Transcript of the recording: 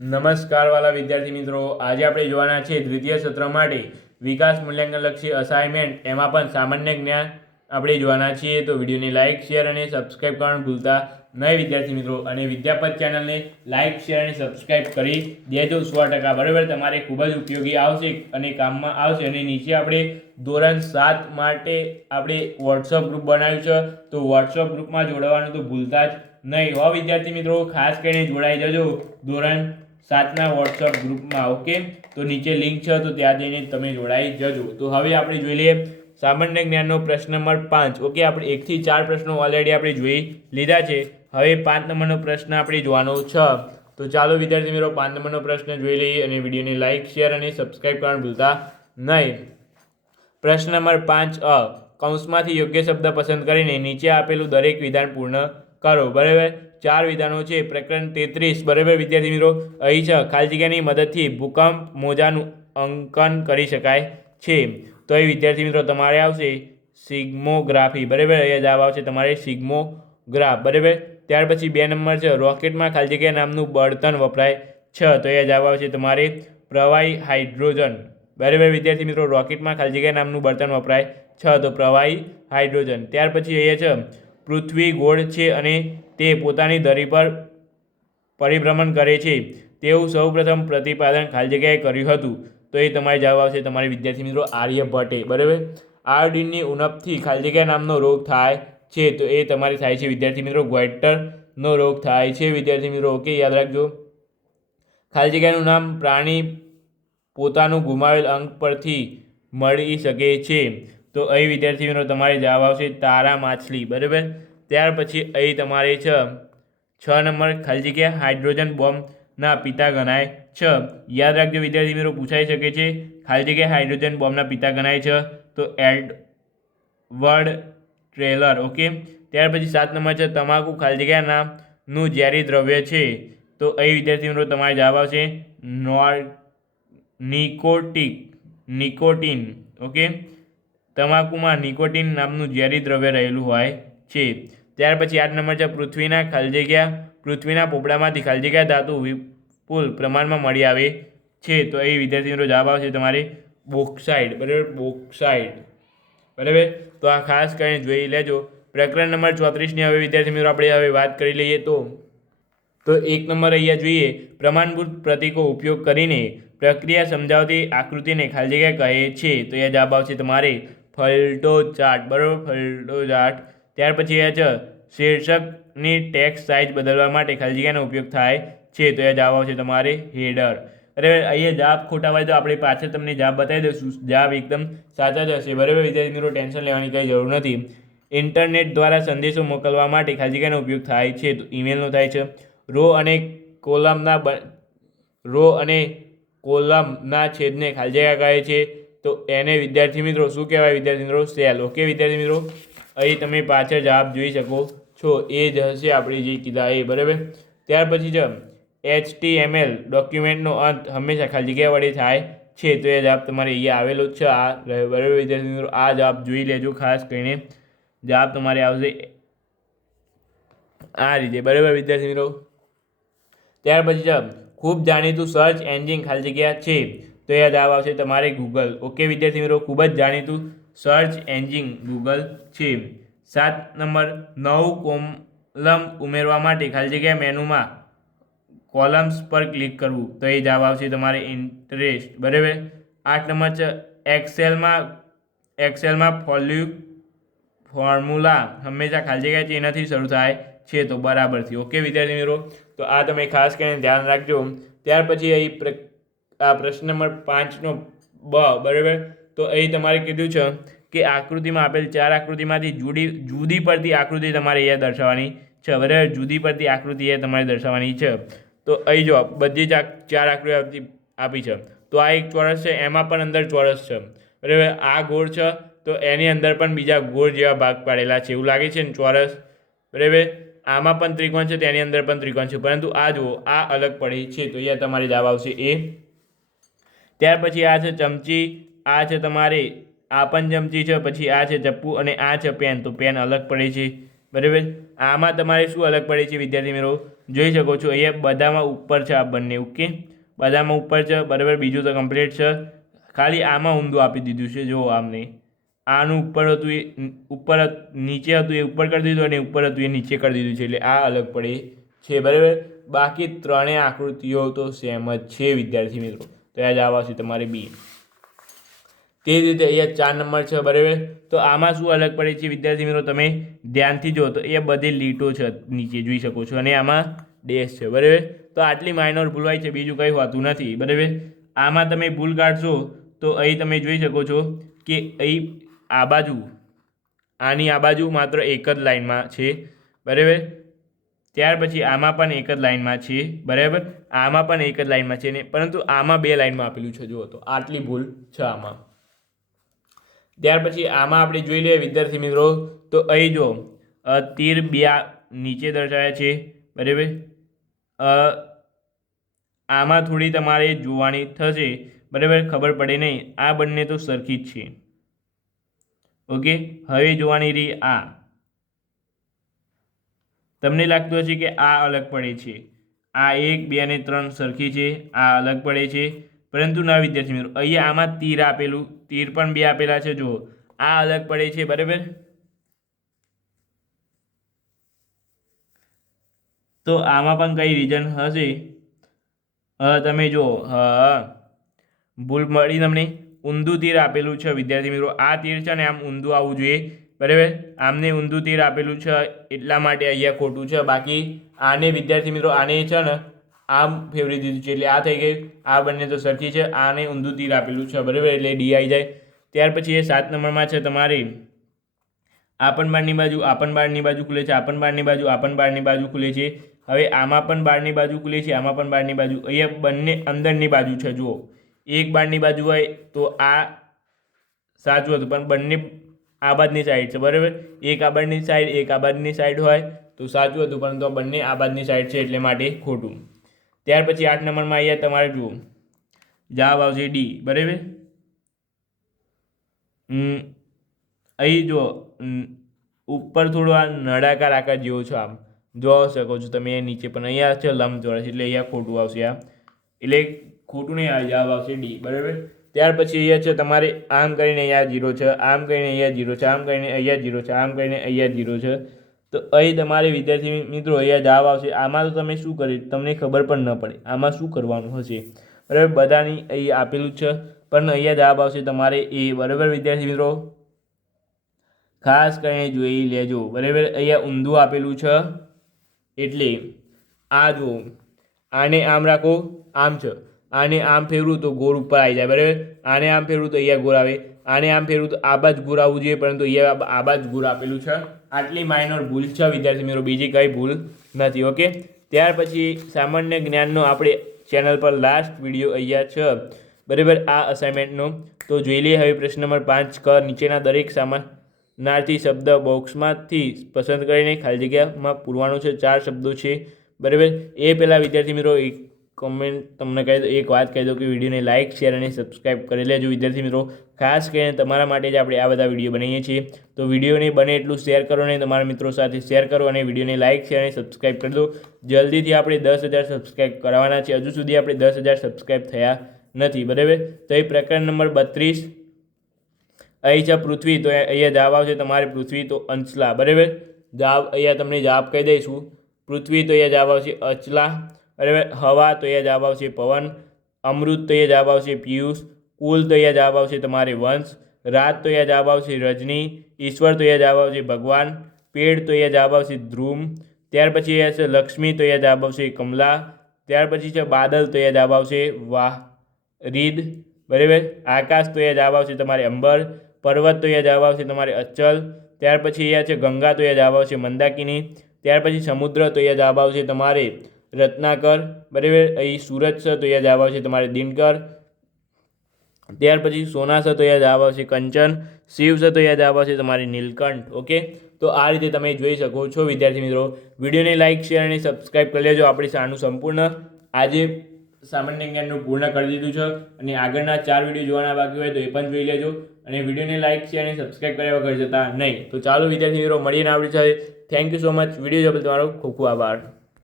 નમસ્કાર વાલા વિદ્યાર્થી મિત્રો, આજે આપણે જોવાના છે દ્વિતીય સત્ર માટે વિકાસ મૂલ્યાંકનલક્ષી અસાઇનમેન્ટ, એમાં પણ સામાન્ય જ્ઞાન આપણે જોવાના છીએ. તો વિડીયોને લાઇક, શેર અને સબસ્ક્રાઇબ કરવાનું ભૂલતા નહીં વિદ્યાર્થી મિત્રો. અને વિદ્યાપત ચેનલને લાઇક, શેર અને સબસ્ક્રાઇબ કરી દેજો 100%. બરાબર, તમારે ખૂબ જ ઉપયોગી આવશે અને કામમાં આવશે. અને નીચે આપણે ધોરણ 7 માટે આપણે વોટ્સઅપ ગ્રુપ બનાવ્યું છે, તો વોટ્સઅપ ગ્રુપમાં જોડાવાનું તો ભૂલતા જ નહીં હો વિદ્યાર્થી મિત્રો. ખાસ કરીને જોડાઈ જજો ધોરણ 7ના વોટ્સઅપ ગ્રુપમાં. ઓકે, તો નીચે લિંક છે, તો ત્યાં જઈને તમે જોડાઈ જજો. તો હવે આપણે જોઈ લઈએ સામાન્ય જ્ઞાનનો પ્રશ્ન નંબર 5. ઓકે, આપણે 1 થી 4 પ્રશ્નો ઓલરેડી આપણે જોઈ લીધા છે. હવે 5 નંબરનો પ્રશ્ન આપણે જોવાનો છે. તો ચાલો વિદ્યાર્થી મિત્રો 5 નંબરનો પ્રશ્ન જોઈ લઈએ અને વિડીયોને લાઇક, શેર અને સબસ્ક્રાઇબ કરવાનું ભૂલતા નહીં. પ્રશ્ન નંબર 5 કૌંસમાંથી યોગ્ય શબ્દ પસંદ કરીને નીચે આપેલું દરેક વિધાન પૂર્ણ કરો. બરાબર, 4 વિધાનો છે. પ્રકરણ 33. બરાબર વિદ્યાર્થી મિત્રો, અહીં છે ખાલી જગ્યાની મદદથી ભૂકંપ મોજાનું અંકન કરી શકાય છે. તો અહીં વિદ્યાર્થી મિત્રો તમારે આવશે સિગ્મોગ્રાફી. બરાબર, અહીંયા જવાબ આવશે તમારે સિગ્મોગ્રાફ. બરાબર, ત્યાર પછી 2 નંબર છે રોકેટમાં ખાલી જગ્યા નામનું બળતણ વપરાય છે. તો અહીંયા જવાબ આવશે તમારે પ્રવાહી હાઇડ્રોજન. બરાબર વિદ્યાર્થી મિત્રો, રોકેટમાં ખાલી જગ્યા નામનું બળતણ વપરાય છે, તો પ્રવાહી હાઇડ્રોજન. ત્યાર પછી અહીંયા છે પૃથ્વી ગોળ છે અને તે પોતાની ધરી પર પરિભ્રમણ કરે છે તેવું સૌપ્રથમ પ્રતિપાદન ખાલી જગ્યાએ કર્યું હતું. તો એ તમારે જવાબ આવશે તમારે વિદ્યાર્થી મિત્રો આર્યભટ્ટે. બરાબર, આયોડિનની ઉણપથી ખાલી જગ્યા નામનો રોગ થાય છે. તો એ તમારે થાય છે વિદ્યાર્થી મિત્રો ગ્વાઇટરનો રોગ થાય છે વિદ્યાર્થી મિત્રો. ઓકે, યાદ રાખજો. ખાલી જગ્યાનું નામ પ્રાણી પોતાનું ગુમાવેલ અંગ પરથી મળી શકે છે. તો અહીં વિદ્યાર્થી મિત્રો તમારે જવાબ આવશે તારા માછલી. બરાબર, ત્યાર પછી અહીં તમારે છે 6 નંબર ખાલી જગ્યા હાઇડ્રોજન બોમ્બના પિતા ગણાય છે. યાદ રાખજો વિદ્યાર્થી મિત્રો, પૂછાઈ શકે છે ખાલી જગ્યા હાઇડ્રોજન બોમ્બના પિતા ગણાય છે તો એડવર્ડ ટ્રેલર. ઓકે, ત્યાર પછી 7 નંબર છે તમાકુ ખાલી જગ્યા નામનું ઝેરી દ્રવ્ય છે. તો અહીં વિદ્યાર્થી મિત્રો તમારે જવાબ આવશે નિકોટીન. ઓકે, તમાકુમાં નિકોટીન નામનું ઝેરી દ્રવ્ય રહેલું હોય છે. ત્યાર પછી 8 નંબર છે પૃથ્વીના પોપડામાંથી ખાલી જગ્યા ધાતુ વિપુલ પ્રમાણમાં મળી આવે છે. તો એ વિદ્યાર્થી મિત્રો જવાબ આવશે તમારે બોક્સાઇડ. બરાબર, બોક્સાઇડ. બરાબર, તો આ ખાસ કરીને જોઈ લેજો. પ્રકરણ નંબર 34ની હવે વિદ્યાર્થી મિત્રો આપણે હવે વાત કરી લઈએ. તો 1 નંબર અહીંયા જોઈએ પ્રમાણભૂત પ્રતીકો ઉપયોગ કરીને પ્રક્રિયા સમજાવતી આકૃતિને ખાલી જગ્યા કહે છે. તો એ જવાબ આવશે તમારે ફલટો ચાર્ટ. બરાબર, ફલટો ચાર્ટ. ત્યાર પછી એ છે શીર્ષકની ટેક્સ્ટ સાઇઝ બદલવા માટે ખાલી જગ્યાનો ઉપયોગ થાય છે. તો એ જવાબ આવશે તમારે હેડર. બરાબર, અહીંયા જવાબ ખોટા હોય તો આપણે પાછળ તમને જવાબ બતાવી દઈશું. જવાબ એકદમ સાચા જ હશે. બરાબર વિદ્યાર્થી મિત્રો, ટેન્શન લેવાની કંઈ જરૂર નથી. ઇન્ટરનેટ દ્વારા સંદેશો મોકલવા માટે ખાલી જગ્યાનો ઉપયોગ થાય છે. તો ઈમેલનો થાય છે. રો અને કોલમના છેદને ખાલી જગ્યા કહે છે. તો એને વિદ્યાર્થી મિત્રો શું કહેવાય વિદ્યાર્થી મિત્રો? સેલ. ઓકે વિદ્યાર્થી મિત્રો, અહીં તમે પાછળ જવાબ જોઈ શકો છો. એ જ હશે આપણે જે કીધા એ. બરાબર, ત્યાર પછી છે HTML ડોક્યુમેન્ટનો અંત હંમેશા ખાલી જગ્યા વડે થાય છે. તો એ જવાબ તમારે અહીંયા આવેલો જ છે. આ બરાબર વિદ્યાર્થી મિત્રો, આ જવાબ જોઈ લેજો. ખાસ કરીને જવાબ તમારે આવશે આ રીતે. બરાબર વિદ્યાર્થી મિત્રો, ત્યાર પછી છે ખૂબ જાણીતું સર્ચ એન્જિન ખાલી જગ્યા છે. તો એ જવાબ આવશે તમારે ગૂગલ. ઓકે વિદ્યાર્થી મિત્રો, ખૂબ જ જાણીતું સર્ચ એન્જિન ગૂગલ છે. 7 નંબર નવું કોલમ ઉમેરવા માટે ખાલી જગ્યા મેનુમાં કોલમ્સ પર ક્લિક કરવું. તો એ જવાબ આવશે તમારે ઇન્ટરેસ્ટ. બરાબર, 8 નંબર છે એક્સેલમાં ફોર્મ્યુલા હંમેશા ખાલી જગ્યા ચિહ્નથી શરૂ થાય છે. તો બરાબરથી. ઓકે વિદ્યાર્થી મિત્રો, તો આ તમે ખાસ કરીને ધ્યાન રાખજો. ત્યાર પછી અહીં આ પ્રશ્ન નંબર 5નો બરાબર, તો અહીં તમારે કીધું છે કે આકૃતિમાં આપેલ 4 આકૃતિમાંથી જુદી પડતી આકૃતિ તમારે અહીંયા દર્શાવવાની છે. બરાબર, જુદી પડતી આકૃતિ એ તમારે દર્શાવવાની છે. તો અહીં જો બધી જ 4 આકૃતિ આપી છે. તો આ એક ચોરસ છે, એમાં પણ અંદર ચોરસ છે. બરાબર, આ ગોળ છે તો એની અંદર પણ બીજા ગોળ જેવા ભાગ પાડેલા છે. એવું લાગે છે ને ચોરસ? બરાબર, આમાં પણ ત્રિકોણ છે, તેની અંદર પણ ત્રિકોણ છે, પરંતુ આ જુઓ આ અલગ પડી છે. તો અહીંયા તમારે જવાબ આવશે એ. ત્યાર પછી આ છે ચમચી, આ છે તમારે આ પણ ચમચી છે, પછી આ છે ચપ્પુ અને આ છે પેન. તો પેન અલગ પડે છે. બરાબર, આમાં તમારે શું અલગ પડે છે વિદ્યાર્થી મિત્રો? જોઈ શકો છો અહીંયા બધામાં ઉપર છે આ બંને. ઓકે, બધામાં ઉપર છે બરાબર. બીજું તો કમ્પ્લીટ છે, ખાલી આમાં ઊંધું આપી દીધું છે. જો આમને આનું ઉપર હતું એ ઉપર નીચે હતું એ ઉપર કરી દીધું અને ઉપર હતું એ નીચે કરી દીધું છે, એટલે આ અલગ પડે છે બરાબર. બાકી ત્રણેય આકૃતિઓ તો સેમ જ છે વિદ્યાર્થી મિત્રો. તો આ જવાબ આવશે તમારે બી. તે જ રીતે અહીંયા 4 નંબર છે બરાબર. તો આમાં શું અલગ પડે છે વિદ્યાર્થી મિત્રો, તમે ધ્યાનથી જુઓ તો એ બધી લીટો છે નીચે જોઈ શકો છો અને આમાં ડેશ છે બરાબર. તો આટલી માઇનોર ભૂલ હોય છે, બીજું કંઈ હોતું નથી બરાબર. આમાં તમે ભૂલ કાઢશો તો અહીં તમે જોઈ શકો છો કે અહીં આ બાજુ આની આ બાજુ માત્ર એક જ લાઇનમાં છે બરાબર. ત્યાર પછી આમાં પણ એક જ લાઇનમાં છે બરાબર. આમાં પણ એક જ લાઇનમાં છે ને, પરંતુ આમાં 2 લાઇનમાં આપેલું છે. જુઓ તો આટલી ભૂલ છે આમાં. ત્યાર પછી આમાં આપણે જોઈ લઈએ વિદ્યાર્થી મિત્રો, તો અહીં જો તીર 2 નીચે દર્શાવ્યા છે બરાબર. આમાં થોડી તમારે જોવાની થશે બરાબર, ખબર પડે નહીં. આ બંને તો સરખી જ છે. ઓકે, હવે જોવાની રહી આ. તમને લાગતું હશે કે આ અલગ પડે છે, આ 1 2 અને 3 સરખી છે, આ અલગ પડે છે, પરંતુ ના વિદ્યાર્થી મિત્રો, અહીંયા આમાં તીર આપેલું, તીર પણ 2 આપેલા છે. જુઓ આ અલગ પડે છે બરાબર. તો આમાં પણ કઈ રીઝન હશે, તમે જુઓ. ભૂલ મળી તમને. ઊંધું તીર આપેલું છે વિદ્યાર્થી મિત્રો. આ તીર છે ને આમ ઊંધું આવવું જોઈએ બરાબર. આમને ઊંધું તીર આપેલું છે એટલા માટે અહીંયા ખોટું છે. બાકી આને વિદ્યાર્થી મિત્રો આને છે ને આમ ફેરવી દીધું છે એટલે આ થઈ ગયું. આ બંને તો સરખી છે, આને ઊંધું તીર આપેલું છે બરાબર, એટલે ડી આવી જાય. ત્યાર પછી એ 7 નંબરમાં છે તમારે આ પણ બારની બાજુ, આ પણ બારની બાજુ ખુલે છે, આ પણ બારની બાજુ, આ પણ બારની બાજુ ખુલે છે. હવે આમાં પણ બારની બાજુ ખુલે છે, આમાં પણ બારની બાજુ. અહીંયા બંને અંદરની બાજુ છે. જુઓ એક બારની બાજુ હોય તો આ સાચું હતું, પણ બંને આ બાજની સાઈડ છે બરાબર. એક આ બાજની સાઈડ, એક આ બાજની સાઈડ હોય તો સાચું હતું, પરંતુ આ બંને આ બાજની સાઈડ છે એટલે માટે ખોટું. ત્યાર પછી 8 નંબરમાં અહીંયા તમારે જુઓ જવાબ આવશે ડી બરાબર. અહીં જો ઉપર થોડું આ નળાકાર આકાર જેવો છે, આમ જોઈ શકો છો તમે. નીચે પણ અહીંયા છે લંબચોરસ, એટલે અહીંયા ખોટું આવશે. આ એટલે ખોટું નહીં આવે, જવાબ આવશે ડી બરાબર. ત્યાર પછી અહીંયા છે તમારે આમ કરીને અહીંયા 0 છે, આમ કરીને અહીંયા 0 છે, આમ કરીને અહીંયા 0 છે, આમ કરીને અહીંયા 0 છે. તો અહીં તમારે વિદ્યાર્થી મિત્રો અહીંયા જવાબ આવશે. આમાં તો તમે શું કરી તમને ખબર પણ ન પડે આમાં શું કરવાનું હશે બરાબર. બધાની અહીં આપેલું છે, પણ અહીંયા જવાબ આવશે તમારે એ બરાબર વિદ્યાર્થી મિત્રો. ખાસ કરીને જોઈ લેજો બરાબર. અહીંયા ઊંધું આપેલું છે એટલે આ જુઓ, આને આમ રાખો, આમ છે, આને આમ ફેરવું તો ગોળ ઉપર આવી જાય બરાબર. આને આમ ફેરવું તો અહીંયા ગોળ આવે, આને આમ ફેરવું તો આ બાજ ગોળ આવવું જોઈએ, પરંતુ અહીંયા આ બાજ ગોળ આપેલું છે. આટલી માઇનોર ભૂલ છે વિદ્યાર્થી મિત્રો, બીજી કંઈ ભૂલ નથી. ઓકે, ત્યાર પછી સામાન્ય જ્ઞાનનો આપણે ચેનલ પર લાસ્ટ વિડીયો અહીંયા છે બરાબર આ અસાઇનમેન્ટનો. તો જોઈ લઈએ હવે પ્રશ્ન નંબર 5 ક. નીચેના દરેક સામાનાર્થી શબ્દ બોક્સમાંથી પસંદ કરીને ખાલી જગ્યામાં પૂરવાનું છે. 4 શબ્દો છે બરાબર. એ પહેલાં વિદ્યાર્થી મિત્રો એક કમેન્ટ તમને કહી દો, એક વાત કહી દો કે વિડીયોને લાઇક શેર અને સબસ્ક્રાઈબ કરી લેજો વિદ્યાર્થી મિત્રો. ખાસ કરીને તમારા માટે જ આપણે આ બધા વિડીયો બનાવીએ છીએ. તો વિડીયોને બને એટલું શેર કરો અને તમારા મિત્રો સાથે શેર કરો અને વિડીયોને લાઇક શેર અને સબસ્ક્રાઈબ કરી દો. જલ્દીથી આપણે 10,000 સબસ્ક્રાઈબ કરવાના છે. હજુ સુધી આપણે 10,000 સબસ્ક્રાઈબ થયા નથી બરાબર. તો એ પ્રકરણ નંબર 32 અહીં છે પૃથ્વી, તો અહીંયા જવાબ આવશે તમારે પૃથ્વી તો અંચલા બરાબર. જવાબ અહીંયા તમને જવાબ કહી દઈશું. પૃથ્વી તો અહીંયા જવાબ આવશે અચલા બરાબર. હવા તો અહીંયા જવાબ આવશે પવન. અમૃત તો અહીંયા જવાબ આવશે પિયુષ. કુલ તો અહીંયા જવાબ આવશે તમારે વંશ. રાત તો અહીંયા જવાબ આવશે રજની. ઈશ્વર તો અહીંયા જવાબ આવશે ભગવાન. પેડ તો અહીંયા જવાબ આવશે ધ્રુમ. ત્યાર પછી અહીંયા છે લક્ષ્મી, તો અહીંયા જવાબ આવશે કમલા. ત્યાર પછી છે બાદલ, તો અહીંયા જવાબ આવશે રીદ બરાબર. આકાશ તો અહીંયા જવાબ આવશે તમારે અંબર. પર્વત તો અહીંયા જવાબ આવશે તમારે અચલ. ત્યાર પછી અહીંયા છે ગંગા, તો અહીંયા જવાબ આવશે મંદાકિની. ત્યાર પછી સમુદ્ર, તો અહીંયા જવાબ આવશે તમારે રત્નાકર બરાબર. અહીં સુરત છે, તો અહીંયા જવાબ આવશે તમારે દિનકર. ત્યાર પછી સોના છે, તો અહીંયા જવાબ આવશે કંચન. શિવ છે, તો અહીંયા જવાબ આવશે તમારે નીલકંઠ. ઓકે, તો આ રીતે તમે જોઈ શકો છો વિદ્યાર્થી મિત્રો. વિડીયોને લાઇક શેર અને સબસ્ક્રાઈબ કરી લેજો. આપણે શાળાનું સંપૂર્ણ આજે સામાન્ય જ્ઞાનનું પૂર્ણ કરી દીધું છે અને આગળના 4 વિડીયો જોવાના બાકી હોય તો એ પણ જોઈ લેજો. અને વિડીયોને લાઇક શેર અને સબસ્ક્રાઈબ કર્યા વગર જતા નહીં. તો ચાલો વિદ્યાર્થી મિત્રો મળીને આપણી સાથે. Thank you so much. Video જોવા તમારો ખૂબ ખૂબ આભાર.